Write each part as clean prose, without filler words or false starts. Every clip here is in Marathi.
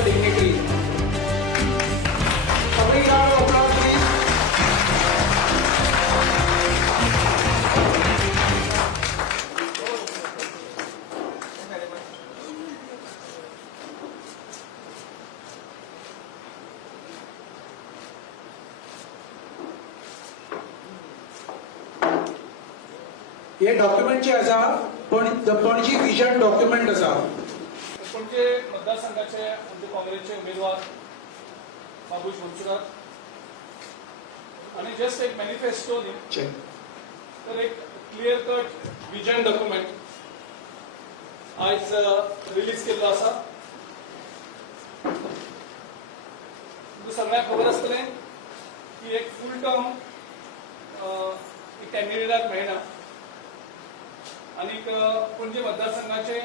the dignitary. A big round of applause, please. हे डॉक्युमेंटचे आसा पण पणजी विजन डॉक्युमेंट आसा. पणजे मतदारसंघाचे म्हणजे काँग्रेसचे उमेदवार बाबूश वंसुरात आणि जस्ट एक मॅनिफेस्टो न्ही तर एक क्लियर कट विजन डॉक्युमेंट आज रिलीज केल्लो आसा. तुमकां सगळ्यांक खबर आसतलें की एक फूल टर्म कॅन्डिडेटाक मेळना आनीक पणजे मतदारसंघाचे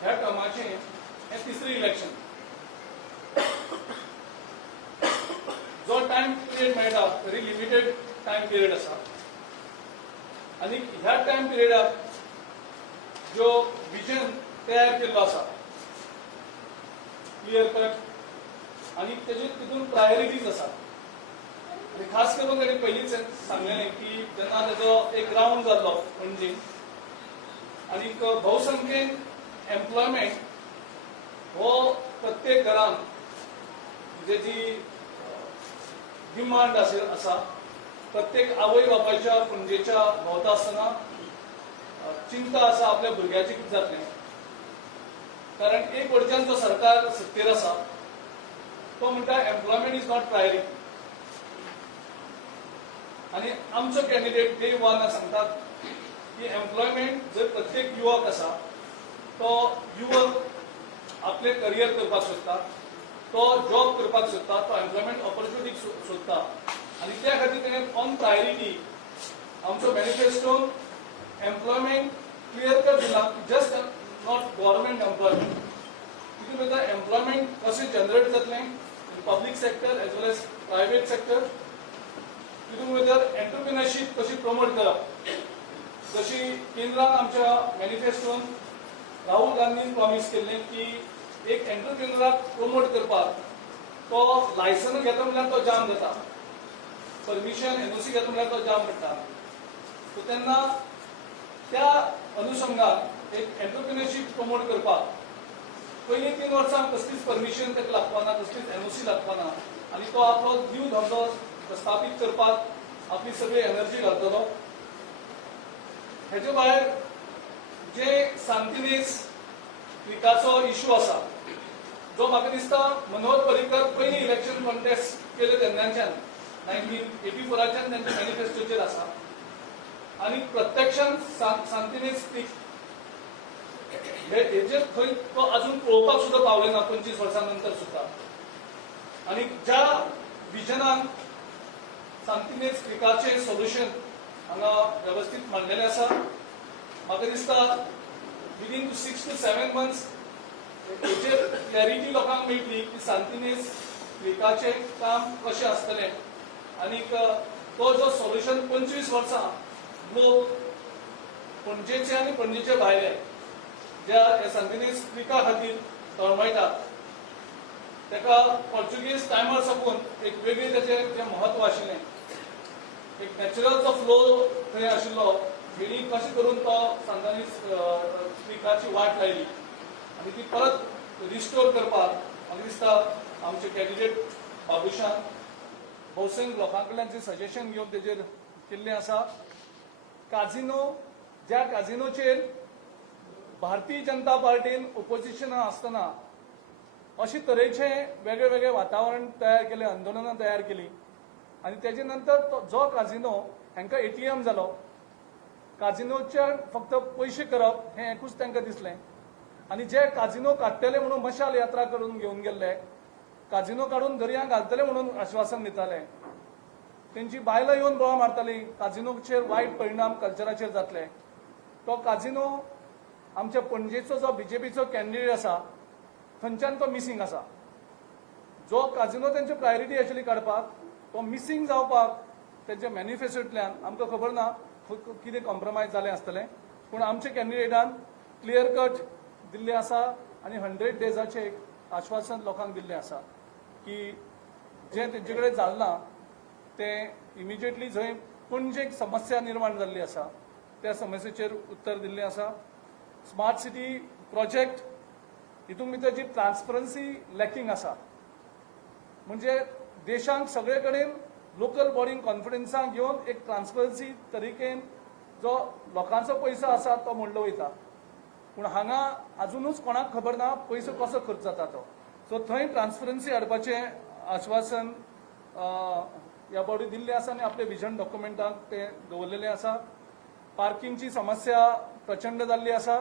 ह्या टर्माचे हे तिसरे इलेक्शन. जो टाइम पिरियड मेळटा व्हेरी लिमिटेड टाइम पिरियड आसा आनी ह्या टाइम पिरियडाक जो विजन तयार केल्लो आसा क्लियर कट आनी तेजे तितून प्रायोरिटीज आसा. आनी खास करून ताणें पयलींच सांगलेलें की जेन्ना तेजो एक राउंड जाल्लो पणजे आनी भोवसंख्येन एम्प्लॉयमेंट हो प्रत्येक घरान जेची डिमांड आसा प्रत्येक आवय बापायच्या पणजेच्या भोंवता आसतना चिंता आसा आपल्या भुरग्याचें कितें जातलें. कारण एक वटच्यान जो सरकार सत्तेर आसा तो म्हणटा एम्प्लॉयमेंट इज नॉट प्रायोरिटी आनी आमचो कॅन्डिडेट डे वन सांगतात की एम्प्लॉयमेंट जर प्रत्येक युवक आसा तो युवक आपले करियर करपाक सोदता तो जॉब करपाक सोदता तो एम्प्लॉयमेंट ऑपॉर्च्युनिटी सोदता आनी त्या खातीर ताणें ऑन प्रायोरिटी आमचो मॅनिफेस्टोन एम्प्लॉयमेंट क्लियर कट दिला जस्ट नॉट गव्हर्मेंट एम्प्लॉयमेंट. तितून भितर एम्प्लॉयमेंट कशें जनरेट जातलें in public sector as well as private sector. तितून भितर एंटरप्रिनरशीप कशी प्रमोट करप जशी केंद्रान आमच्या मॅनिफेस्टोन राहुल गांधीन प्रॉमिस केल्लें की एक एंटरप्रिनराक प्रमोट करपाक तो लायसन घेता म्हणल्यार तो जाम जाता परमिशन एनओसी घेता म्हणल्यार तो जाम पडटा. सो तेन्ना त्या अनुषंगान एक एंटरप्रिनरशीप प्रमोट करपाक पयलीं 3 वर्सां कसलीच परमिशन ताका लागपाना कसलीच एनओसी लागपाना आनी तो आपलो न्यू धंदो प्रस्थापीत करपाक आपली सगळी एनर्जी घालतलो. हेचे भायर जे सांतिनेज क्लिकाचो इश्यू आसा जो म्हाका दिसता मनोहर पर्रीकर पयलीं इलेक्शन कॉन्टेस्ट केले तेन्नाच्यान 1984च्यान तांच्या मॅनिफेस्टोचेर आसा आनी प्रत्यक्षान सांतिनेज क्लिक हेजेर खंय तो अजून पळोवपाक सुद्दां पावले ना 25 वर्सां नंतर सुद्दां. आनी ज्या विजनान सांतिनेज क्लिकाचें सोल्युशन हांगा वेवस्थीत मांडलेलें आसा म्हाका दिसता विदीन 6 to 7 months हेचेर क्लॅरिटी लोकांक मेळटली की सांतिनेज क्लिकाचें काम कशें आसतलें आनीक तो जो सोल्युशन 25 वर्सां लोक पणजेचे आनी पणजेचे भायले ज्या सांतिनेज क्लिका खातीर तळमळटात ताका पोर्चुगीज टायमार साकून एक वेगळी तेचें जें म्हत्व आशिल्लें एक नॅचरल जो फ्लो थंय आशिल्लो हेणी कशें करून तो सांतिनेज क्लिकाची वाट लायली आनी ती परत रिस्टोर करपाक म्हाका दिसता आमचे कॅन्डिडेट बाबुशान भोवसंख्य लोकां कडल्यान जें सजेशन घेवन तेजेर केल्लें आसा. काजिनो ज्या काजिनोचेर भारतीय जनता पार्टीन ओपोजिशनां आसतना अशे तरेचे वेगळे वेगळे वातावरण तयार केलें आंदोलनां तयार केली आनी तेजे नंतर जो काजिनो हांकां एटीएम जालो काजिनोच्यान फक्त पयशे करप हें एकूच तांकां दिसलें आनी जे काजिनो काडटले म्हणून मशाल यात्रा करून घेवन गेल्ले काजिनो काडून दर्यांत घालतले म्हणून आश्वासन दिताले तेंची बायलां येवन बोवाळ मारताली काजिनोचेर वायट परिणाम कल्चराचेर जातले. तो काजिनो आमच्या पणजेचो जो बीजेपीचो कॅन्डिडेट आसा थंयच्यान तो मिसींग आसा. जो काजिनो तेंची प्रायोरिटी आशिल्ली काडपाक तो मिसींग जावपाक तेंच्या मॅनिफेस्टोंतल्यान आमकां खबर ना कितें कॉम्प्रमायज जालें आसतलें पूण आमच्या कॅन्डिडेटान क्लियर कट दिल्लें आसा आनी 100 डेजाचे आश्वासन लोकांक दिल्लें आसा की जें तेंचे कडेन जालना तें इमिजिएटली जंय पणजेक समस्या निर्माण जाल्ली आसा त्या समस्येचेर उत्तर दिल्लें आसा. स्मार्ट सिटी प्रोजेक्ट हितून भितर जी ट्रान्सपरन्सी लॅकिंग आसा म्हणजे देशांक सगळे कडेन लोकल बॉडींक कॉन्फिडन्साक घेवन एक ट्रान्सपरन्सी तरिकेन जो लोकांचो पयसो आसा तो मोडलो वयता पूण हांगा अजुनूच कोणाक खबर ना पयसो कसो खर्च जाता तो. सो थंय ट्रान्सपरन्सी हाडपाचें आश्वासन ह्या बॉडी दिल्लें आसा आनी आपल्या विजन डॉक्युमेंटाक ते दवरलेलें आसा. पार्किंगची समस्या प्रचंड जाल्ली आसा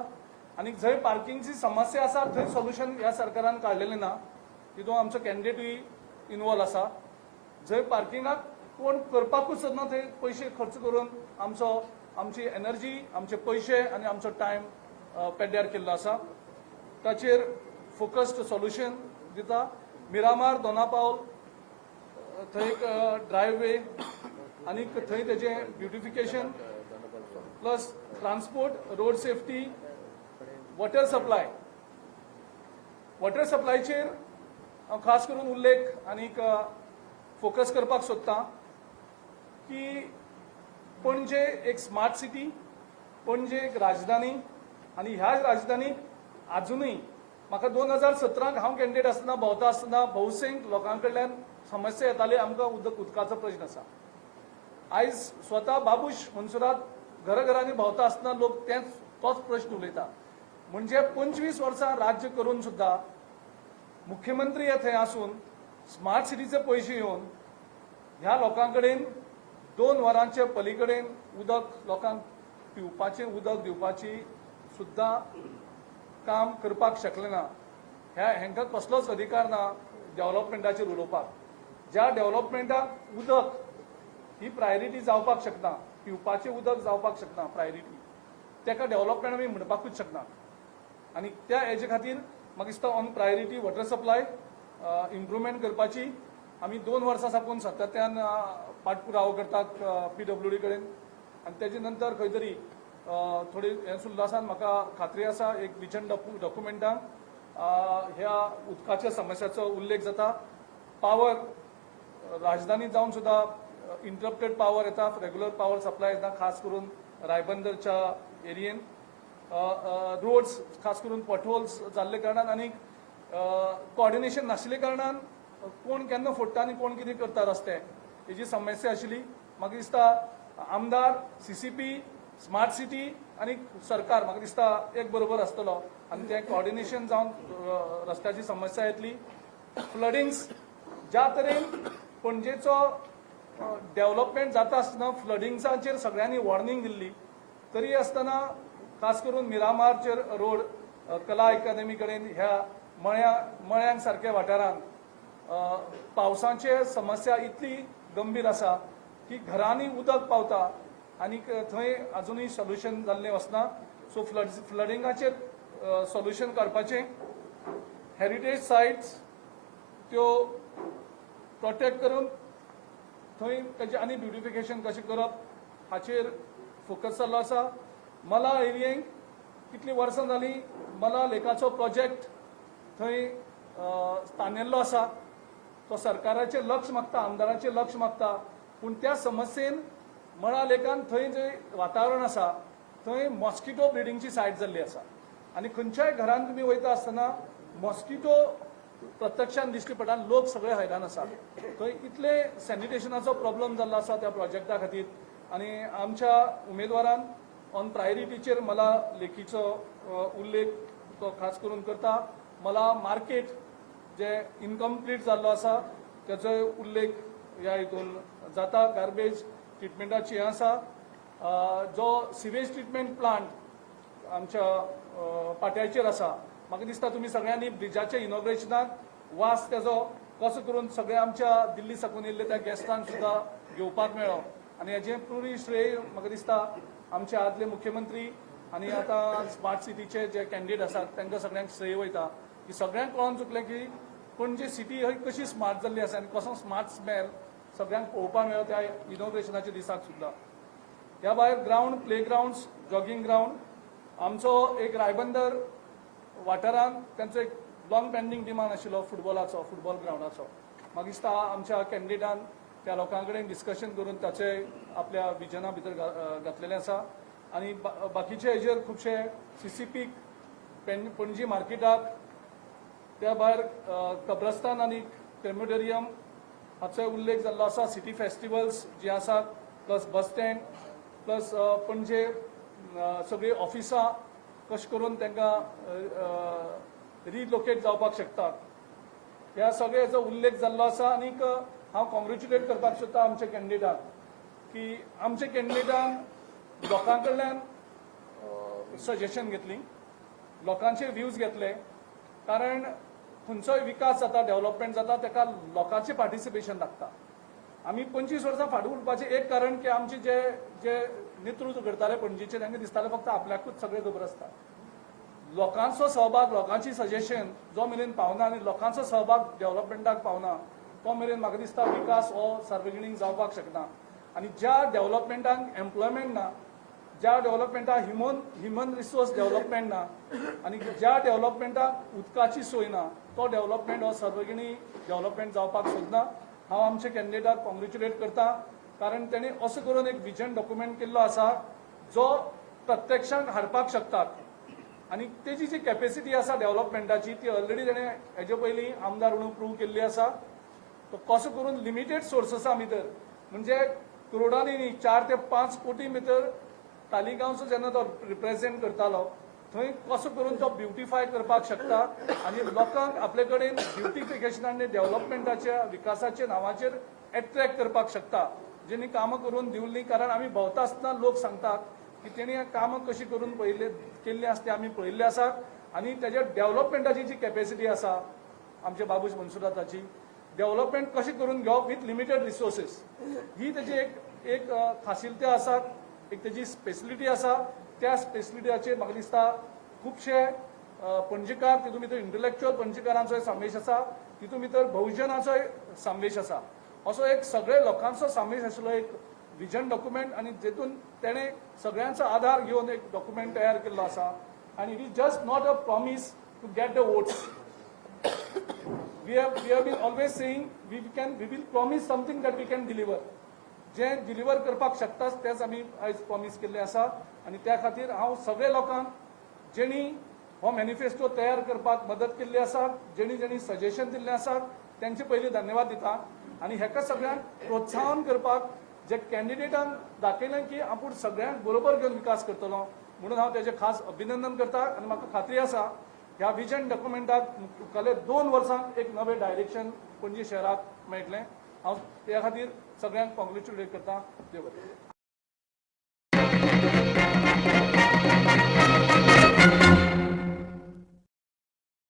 आनी जंय पार्किंगची समस्या आसा थंय सोल्युशन ह्या सरकारान काडलेलें ना. तितून आमचो कॅन्डिडेटूय इन्वॉल्व आसा. जंय पार्किंगाक कोण करपाकूच ना थंय पयशे खर्च करून आमची एनर्जी आमचे पयशे आनी आमचो टायम पेड्ड्यार केल्लो आसा. ताचेर फोकस्ड सोल्युशन दिता. मिरामार दोनापावल थंय एक ड्रायवे आनी थंय तेजें beautification plus transport road safety water सप्लायचेर हांव खास करून उल्लेख आनीक फोकस करपाक सोदतां की पणजे एक स्मार्ट सिटी, पणजे एक राजधानी आनी ह्या राजधानीक आजुनूय म्हाका 2017 हांव कॅन्डिडेट आसतना भोंवता आसतना भोवसेंक लोकां कडल्यान समस्या येताली आमकां उदकाचो प्रश्न आसा. आयज स्वता बाबूश मनसुरात घराघरांनी भोंवता आसतना लोक तोच प्रश्न उलयता. म्हणजे 25 वर्सां राज्य करून सुद्दां मुख्यमंत्री हे थंय आसून स्मार्ट सिटीचे पयशे येवन ह्या लोकां कडेन 2 वरांचे पलीकडेन उदक लोकांक पिवपाचें उदक दिवपाची सुद्दां काम करपाक शकले ना. हांकां कसलोच अधिकार ना डेव्हलपमेंटाचेर उलोवपाक. ज्या डेव्हलपमेंटाक उदक ही प्रायोरिटी जावपाक शकना, पिवपाचें उदक जावपाक शकना प्रायोरिटी, तेका डेव्हलपमेंट आमी म्हणपाकूच शकना. आनी त्या हेजे खातीर म्हाका दिसता on priority water supply improvement करपाची आमी 2 वर्सां साकून सातत्यान पाठपुरावो करतात PWD कडेन आनी तेजे नंतर खंय तरी थोडी हें सुद्दां आसा. म्हाका खात्री आसा एक विजन डॉक्युमेंटान ह्या उदकाच्या समस्याचो उल्लेख जाता. पावर राजधानी जावन सुद्दां इंटरप्टेड पावर येता, रेग्युलर पावर सप्लाय येता खास करून रायबंदरच्या एरियेन. रोड्स खास करून पॉटहोल्स जाल्ले कारणान आनी कोऑर्डिनेशन नाशिल्ले कारणान कोण केन्ना फोडटा आनी कोण कितें करता रस्ते हेजी समस्या आशिल्ली. म्हाका दिसता आमदार CCP स्मार्ट सिटी आनी सरकार म्हाका दिसता एक बरोबर आसतलो आनी तें कोऑर्डिनेशन जावन रस्त्याची समस्या येतली. फ्लडिंग्स ज्या तरेन पणजेचो डेव्हलपमेंट जाता आसतना फ्लडिंग्साचेर सगळ्यांनी वॉर्निंग दिल्ली तरी आसतना खास करून मिरामारचेर रोड कला अकादेमी कडेन ह्या मळ्यांक सारक्या वाठारांत पावसाचे समस्या इतली गंभीर आसा की घरांनी उदक पावता आनी थंय अजुनूय सोल्युशन जाल्लें वचना. सो फ्लडिंगाचेर सोल्युशन काडपाचें. हेरिटेज सायट्स त्यो प्रोटेक्ट करून थंय तेजें आनी ब्युटिफिकेशन कशें करप हाचेर फोकस जाल्लो आसा. मला एरियेक कितलीं वर्सां जालीं मला लेकाचो प्रोजेक्ट थंय तानेल्लो आसा. तो सरकाराचें लक्ष मागता, आमदाराचें लक्ष मागता पूण त्या समस्येन मळा लेकान थंय जे वातावरण आसा थंय मॉस्किटो ब्रिडिंगची सायट जाल्ली आसा आनी खंयच्याय घरान तुमी वयता आसतना मॉस्किटो प्रत्यक्षान दिश्टी पडटा. लोक सगळे हैराण आसा. थंय इतले सॅनिटेशनाचो प्रॉब्लेम जाल्लो आसा त्या प्रोजेक्टा खातीर आनी आमच्या उमेदवारान ऑन प्रायोरिटीचेर मला लेखीचो उल्लेख तो खास करून करता. मला मार्केट जे इनकम्प्लीट जाल्लो आसा तेचो उल्लेख ह्या हितून जाता. गार्बेज ट्रिटमेंटाची हें आसा. जो सिवेज ट्रिटमेंट प्लांट आमच्या पाट्याचेर आसा म्हाका दिसता तुमी सगळ्यांनी ब्रिजाच्या इनॉग्रेशनाक वास तेजो कसो करून सगळे आमच्या दिल्ली साकून येयल्ले त्या गेस्टांक सुद्दां घेवपाक मेळ्ळो आनी हेजें पुरी श्रेय म्हाका दिसता आमचे आदले मुख्यमंत्री आनी आतां स्मार्ट सिटीचे जे कॅन्डिडेट आसात तांकां सगळ्यांक श्रेय वयता की सगळ्यांक कळोन चुकलें की पणजे सिटी हय कशी स्मार्ट जाल्ली आसा आनी कसो स्मार्ट स्मेल सगळ्यांक पळोवपाक मेळ्ळो त्या इनॉग्रेशनाच्या दिसाक सुद्दां. ह्या भायर ग्रावंड प्ले ग्रावंड्स जॉगिंग ग्रावंड आमचो एक रायबंदर वाठारांत तांचो एक लॉंग पेंडींग डिमांड आशिल्लो फुटबॉलाचो, फुटबॉल ग्राउंडाचो. म्हाका दिसता आमच्या कॅन्डिडेटान त्या लोकां कडेन डिस्कशन करून ताचे आपल्या विजना भितर घातलेलें आसा. आनी बाकीचे हेजेर खुबशे CCP पणजी मार्केटाक, त्या भायर कब्रस्तान आनी क्रेमेटोरियम हाचो उल्लेख जाल्लो आसा. सिटी फेस्टिवल्स जे आसात, प्लस बस स्टँड, प्लस पणजे सगळीं ऑफिसां कशें करून तांकां रिलोकेट जावपाक शकतात, ह्या सगळ्याचो उल्लेख जाल्लो आसा. आनीक हांव कॉंग्रेच्युलेट करपाक सोदता आमच्या कॅन्डिडेटाक की आमच्या कॅन्डिडेटान लोकां कडल्यान सजेशन घेतली, लोकांचे व्ह्यूज घेतले. कारण खंयचोय विकास जाता, डेव्हलपमेंट जाता, ताका लोकांचे पार्टिसिपेशन लागता. आमी 25 वर्सां फाटीं उरपाचें एक कारण की आमचे जे जे नेतृत्व करताले पणजीचे तांकां दिसतालें फक्त आपल्याकूच सगळें खबर आसता. लोकांचो सहभाग, लोकांची सजेशन जो मेरेन पावना आनी लोकांचो सहभाग डेव्हलपमेंटाक पावना, तो मेरेन म्हाका दिसता विकास हो सार्वजनीक जावपाक शकना. आनी ज्या डेव्हलपमेंटाक एम्प्लॉयमेंट ना, ज्या डेव्हलपमेंटाक ह्युमन रिसोर्स डेव्हलपमेंट ना, आनी ज्या डेव्हलपमेंटाक उदकाची सोय ना, तो डेव्हलपमेंट हो सार्वजनीक डेव्हलपमेंट जावपाक सोदना. हांव आमच्या कॅन्डिडेटाक कॉंग्रेच्युलेट करता, कारण तेणी असो करून एक विजन डॉक्युमेंट केल्लो आसा जो प्रत्यक्षांक हाडपाक शकतात. आनी तेजी जी कॅपेसिटी आसा डेव्हलपमेंटाची ती ऑलरेडी तेणें हेजे पयलीं आमदार म्हणून प्रूव केल्ली आसा. तो कसो करून लिमिटेड सोर्ससा भितर, म्हणजे करोडांनी न्ही, 4 ते 5 कोटी भितर तालिगांवचो जेन्ना तो रिप्रेझेंट करतालो, थंय कसो करून तो ब्युटिफाय करपाक शकता आनी लोकांक आपले कडेन ब्युटिफिकेशन आनी डेव्हलपमेंटाच्या विकासाच्या नांवाचेर एट्रॅक्ट करपाक शकता, जेणी कामां करून दिवली. कारण आमी भोंवता आसतना लोक सांगतात की तेणी कामां कशी करून केल्ली आसा ते आमी पळयल्ले आसात. आनी तेज्या डेव्हलपमेंटाची जी कॅपेसिटी आसा आमच्या बाबूश मनसुराताची, डेव्हलपमेंट कशें करून घेवप विथ लिमिटेड रिसोर्सीस, ही तेजी एक खासिलत्यो आसात, एक तेजी स्पेसिलिटी आसा. त्या स्पेसिलिटीचेर म्हाका दिसता खुबशे पणजेकार, तितून भितर इंटलेक्च्युअल पणजेकारांचोय समावेश आसा, तितून भितर बहुजनाचोय समावेश आसा. असो एक सगळे लोकांचो समावेश आशिल्लो एक विजन डॉक्युमेंट, आनी जेतून तेणें सगळ्यांचो आधार घेवन एक डॉक्युमेंट तयार केल्लो आसा. आनी it is just not a promise to get the votes. We have been always saying we will promise something that we can deliver. जे डिलिव्हर करपाक शकतात तेच आमी आयज प्रॉमीस केल्ले आसा. आनी त्या खातीर हांव सगळे लोकांक जेणी हो मॅनिफेस्टो तयार करपाक मदत केल्ली आसा, जेणी सजेशन दिल्लें आसा, तेंचे पयलीं धन्यवाद दिता. आनी हेका सगळ्यांक प्रोत्साहन करपाक जे कॅन्डिडेटान दाखयलें की आपूण सगळ्यांक बरोबर घेवन विकास करतलो, म्हणून हांव तेजें खास अभिनंदन करता. आनी म्हाका खात्री आसा ह्या विजन डॉक्युमेंटाक मुखावेले 2 वर्सांत एक नवें डायरेक्शन पणजी शहराक मेळटलें. हांव त्या खातीर सगळ्यांक कॉंग्रेच्युलेट करता. देव बरें.